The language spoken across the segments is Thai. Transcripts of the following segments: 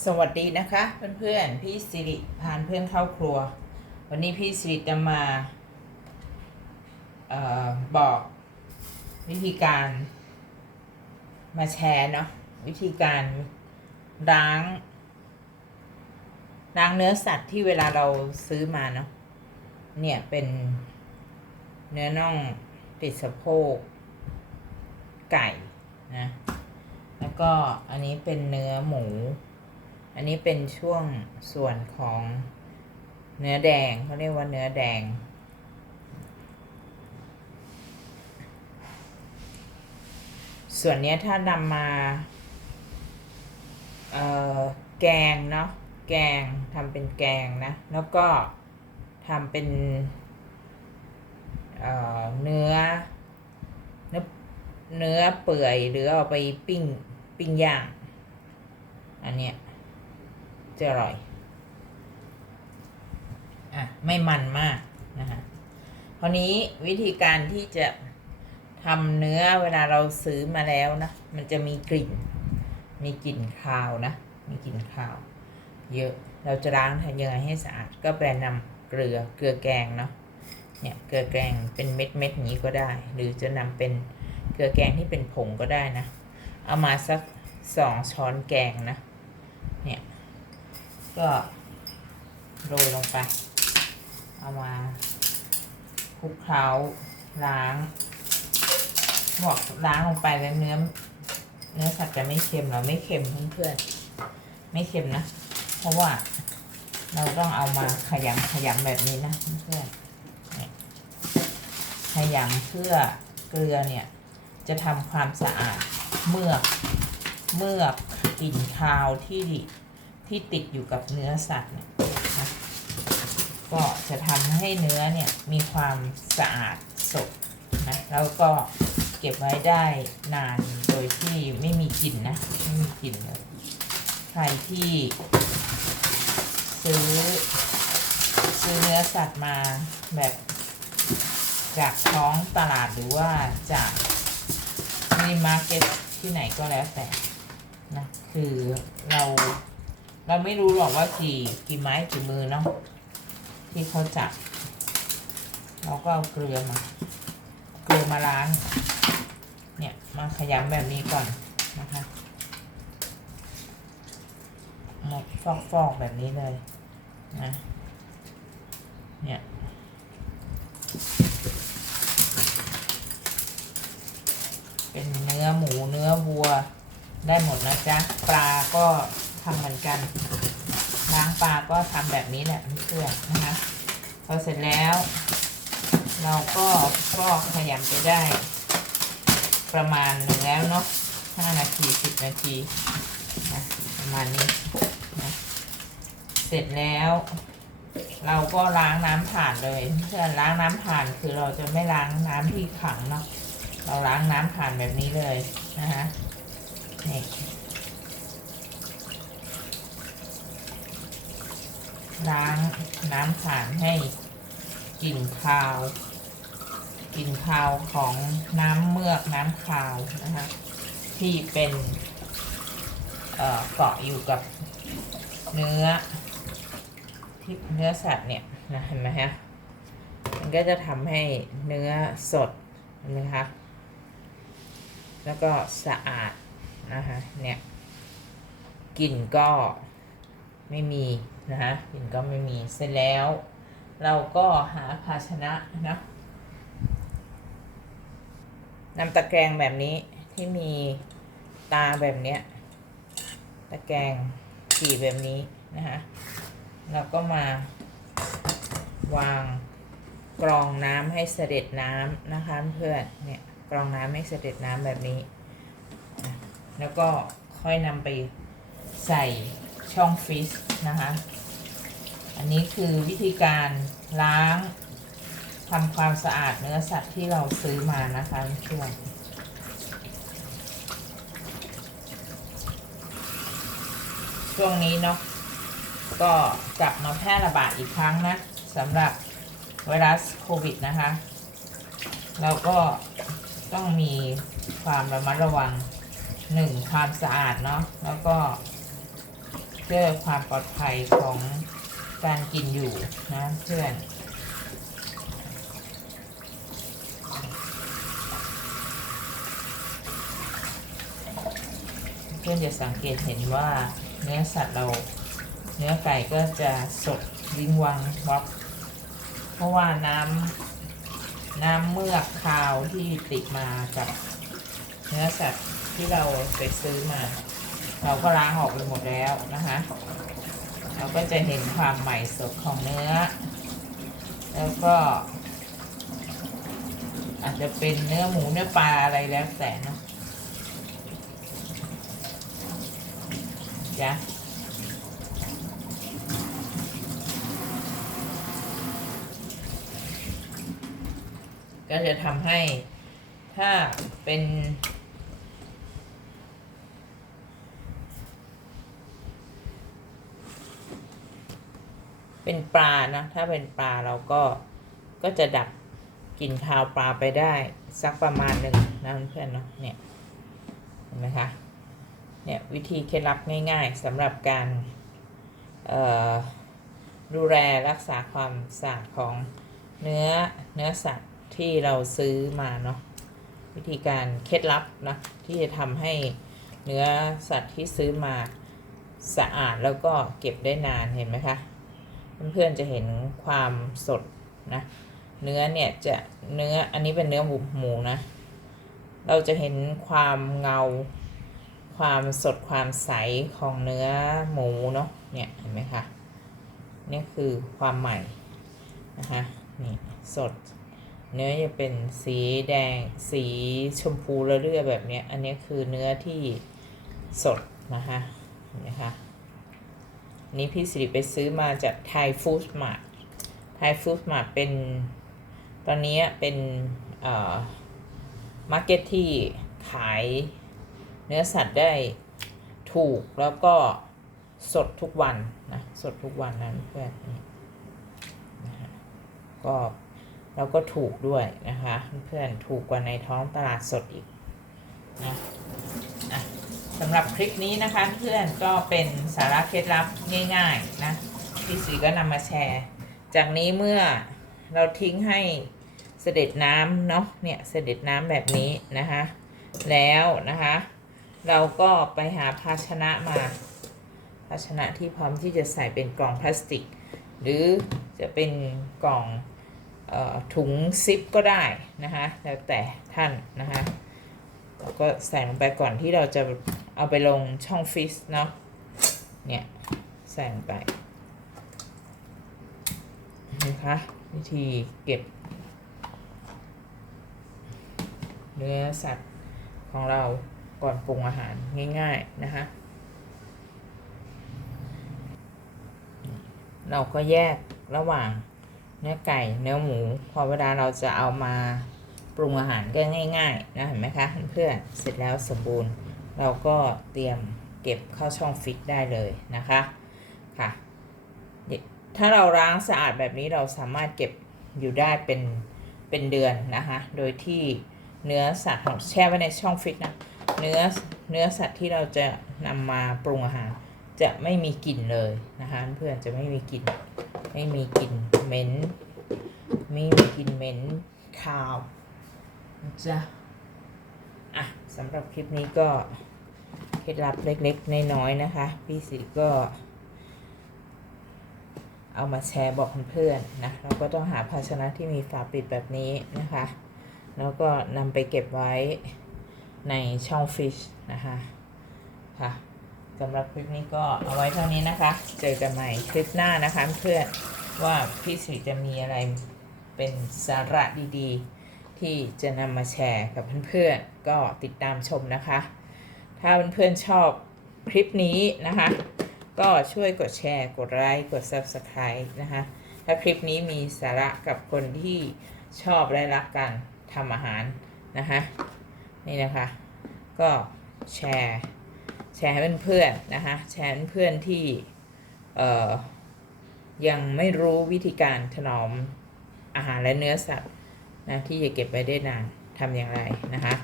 สวัสดีนะคะเพื่อนๆพี่สิริพานเพื่อนเข้าครัว วันนี้พี่สิริจะมาออบอกวิธีการมาแชร์เนาะวิธีการล้างล้างเนื้อสัตว์ที่เวลาเราซื้อมาเนาะเนี่ยเป็นเนื้อน่องติดสะโพกไก่นะแล้วก็อันนี้เป็นเนื้อหมู อันนี้เป็นช่วงส่วนของเนื้อแดงเขาเรียกว่าเนื้อแดง ส่วนนี้ถ้านำมาแกงเนาะแกงทำเป็นแกงนะ แล้วก็ทำเป็นเเนื้อ เนื้อเนื้อเปื่อยหรือเอาไปปิ้งปิ้งย่าง อันเนี้ย จะอร่อย อะ ไม่มันมากนะคะคราวนี้วิธีการที่จะทำเนื้อเวลาเราซื้อมาแล้วนะ มันจะมีกลิ่น มีกลิ่นคาวนะ มีกลิ่นคาว เยอะ เราจะล้างทำยังไงให้สะอาด ก็ไปนำเกลือ เกลือแกงเนาะ เนี่ย เกลือแกงเป็นเม็ดเม็ดนี้ก็ได้ หรือจะนำเป็นเกลือแกงที่เป็นผงก็ได้นะ เอามาสักสองช้อนแกงนะ ก็โรยลงไป เอามาคลุกเคล้าล้างบอกล้างลงไปแล้วเนื้อเนื้อสัตว์จะไม่เค็มเหราไม่เค็มเพื่อนๆไม่เค็มนะ เพราะว่าเราต้องเอามาขยำขยำแบบนี้นะเพื่อนเนี่ยขยำเพื่อเกลือเนี่ย จะทำความสะอาดเมือกเมือกกลิ่นคาวที่ ที่ติดอยู่กับเนื้อสัตว์เนี่ยนะก็จะทำให้เนื้อเนี่ยมีความสะอาดสดนะแล้วก็เก็บไว้ได้นานโดยที่ไม่มีกลิ่นนะไม่มีกลิ่นเลยใครที่ซื้อซื้อเนื้อสัตว์มาแบบจากท้องตลาดหรือว่าจากมินิมาร์เก็ตที่ไหนก็แล้วแต่นะคือเรา เราไม่รู้หรอกว่ากี่กี่ไม้กี่มือเนาะที่เขาจับเราก็เอาเกลือมา เกลือมาล้าง เนี่ยมาขยำแบบนี้ก่อนนะคะหมดฟอกฟอกๆแบบนี้เลยนะเนี่ยเป็นเนื้อหมูเนื้อวัวได้หมดนะจ๊ะ ปลาก็ ทำเหมือนกันล้างปลาก็ทำแบบนี้แหละเพื่อนนะคะ พอเสร็จแล้ว เราก็ก็ขยำไปได้ ประมาณหนึ่งแล้วเนาะห้านาทีสิบนาทีนะประมาณนี้นะเสร็จแล้ว เราก็ล้างน้ำผ่านเลยเพื่อนล้างน้ำผ่านคือเราจะไม่ล้างน้ำที่ขังเนาะเราล้างน้ำผ่านแบบนี้เลยนะคะนี่ ล้างน้ำผ่านให้กลิ่นคาวกลิ่นคาวของน้ำเมือกน้ำคาวนะคะที่เป็นเกาะอยู่กับเนื้อที่เนื้อสัตว์เนี่ยนะเห็นไหมฮะมันก็จะทำให้เนื้อสดนไหมคะแล้วก็สะอาดนะคะเนี่ยกลิ่นก็ไม่มี นะคะกลิ่นก็ไม่มีเสร็จแล้ว เราก็หาภาชนะนะนำตะแกรงแบบนี้ที่มีตาแบบเนี้ยตะแกรงสีแบบนี้นะคะเราก็มาวางกรองน้ำให้เสด็จน้ำนะคะเพื่อนเนี่ยกรองน้ำให้เสด็จน้ำแบบนี้ แล้วก็ค่อยนำไปใส่ ช่องฟรีซนะคะ อันนี้คือวิธีการล้างทำความสะอาดเนื้อสัตว์ที่เราซื้อมานะคะเพื่อนช่วงนี้เนาะก็กลับมาแพร่ระบาดอีกครั้งนะสำหรับไวรัสโควิดนะคะ เราก็ต้องมีความระมัดระวังหนึ่งความสะอาดเนาะแล้วก็ เพื่อความปลอดภัยของการกินอยู่นะเพื่อนเพื่อนจะสังเกตเห็นว่าเนื้อสัตว์เราเนื้อไก่ก็จะสดวิงวังวับเพราะว่าน้ำน้ำเมือกคาวที่ติดมากับเนื้อสัตว์ที่เราไปซื้อมา เราก็ล้างออกไปหมดแล้วนะคะ เราก็จะเห็นความใหม่สดของเนื้อ แล้วก็ อาจจะเป็นเนื้อหมูเนื้อปลาอะไรแล้วแต่นะจ้ะก็จะทำให้ถ้าเป็น เป็นปลานะถ้าเป็นปลาเราก็ก็จะดับกลิ่นคาวปลาไปได้สักประมาณหนึ่งนะเพื่อนเนาะเนี่ยเห็นไหมคะเนี่ยวิธีเคล็ดลับง่ายๆสำหรับการดูแลรักษาความสะอาดของเนื้อเนื้อสัตว์ที่เราซื้อมาเนาะวิธีการเคล็ดลับนะที่จะทำให้เนื้อสัตว์ที่ซื้อมาสะอาดแล้วก็เก็บได้นานเห็นไหมคะ เพื่อนๆจะเห็นความสดนะเนื้อเนี่ยจะเนื้ออันนี้เป็นเนื้อหมูหมูนะ เราจะเห็นความเงา ความสดความใสของเนื้อหมูเนาะเนี่ยเห็นไหมคะนี่คือความใหม่นะคะนี่สด เนื้อจะเป็นสีแดงสีชมพูระเรื่อแบบนี้อันนี้คือเนื้อที่สดนะคะเห็นไหมคะ นี่พี่สิริไปซื้อมาจากไทยฟู้ดมาร์ทไทยฟู้ดมาร์ทเป็น ตอนนี้เป็นเอ่อมาร์เก็ตที่ขายเนื้อสัตว์ได้ถูกแล้วก็สดทุกวันนะ สดทุกวันนะเพื่อนนะฮะก็แล้วก็ถูกด้วยนะคะ เพื่อนถูกกว่าในท้องตลาดสดอีกนะอะ สำหรับคลิปนี้นะคะเพื่อนก็เป็นสาระเคล็ดลับง่ายๆนะพี่สีก็นำมาแชร์ จากนี้เมื่อเราทิ้งให้เสด็จน้ำเนาะเนี่ยเสด็จน้ำแบบนี้นะคะ แล้วนะคะ เราก็ไปหาภาชนะมา ภาชนะที่พร้อมที่จะใส่เป็นกล่องพลาสติก หรือจะเป็นกล่องออถุงซิปก็ได้นะคะแล้วแต่ท่านนะคะ แล้วก็ใส่ลงไปก่อนที่เราจะเอาไปลงช่องฟิสเนาะเนี่ยใส่ลงไปนะคะวิธีเก็บเนื้อสัตว์ของเราก่อนปรุงอาหารง่าย ๆ นะคะ เราก็แยกระหว่างเนื้อไก่เนื้อหมู พอเวลาเราจะเอามา ปรุงอาหารก็ง่ายๆนะเห็นไหมคะเพื่อนเสร็จแล้วสมบูรณ์ เราก็เตรียมเก็บเข้าช่องฟิตได้เลยนะคะค่ะถ้าเราล้างสะอาดแบบนี้เราสามารถเก็บอยู่ได้เป็นเป็นเดือนนะคะโดยที่เนื้อสัตว์แช่ไว้ในช่องฟิตนะเนื้อเนื้อสัตว์ที่เราจะนำมาปรุงอาหารจะไม่มีกลิ่นเลยนะคะเพื่อนจะไม่มีกลิ่นไม่มีกลิ่นเหม็นไม่มีกลิ่นเหม็นคาว จ้ะอะสำหรับคลิปนี้ก็เคล็ดลับเล็กๆ น้อยๆนะคะ พี่สีก็ เอามาแชร์บอกเพื่อนๆนะ เราก็ต้องหาภาชนะที่มีฝาปิดแบบนี้นะคะ แล้วก็นำไปเก็บไว้ในช่องฟิชนะคะค่ะสำหรับคลิปนี้ก็เอาไว้เท่านี้นะคะ เจอกันใหม่คลิปหน้านะคะเพื่อนว่าพี่สีจะมีอะไรเป็นสาระดีๆ ที่จะนำมาแชร์กับเพื่อนๆก็ติดตามชมนะคะ ถ้าเพื่อนๆชอบคลิปนี้นะคะ ก็ช่วยกดแชร์ กดไลค์กด Subscribe นะคะ ถ้าคลิปนี้มีสาระกับคนที่ชอบและรักการทำอาหารนะคะนี่นะคะ ก็แชร์แชร์ให้เพื่อนๆนะคะแชร์เพื่อนที่เออยังไม่รู้วิธีการถนอมอาหารและเนื้อสัตว์ นะที่จะเก็บไว้ได้นานทำอย่างไรนะคะ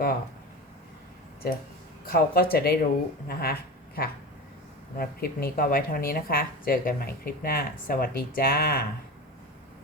ก็จะเขาก็จะได้รู้นะคะค่ะสำหรับคลิปนี้ก็ไว้เท่านี้นะคะ เจอกันใหม่คลิปหน้า สวัสดีจ้า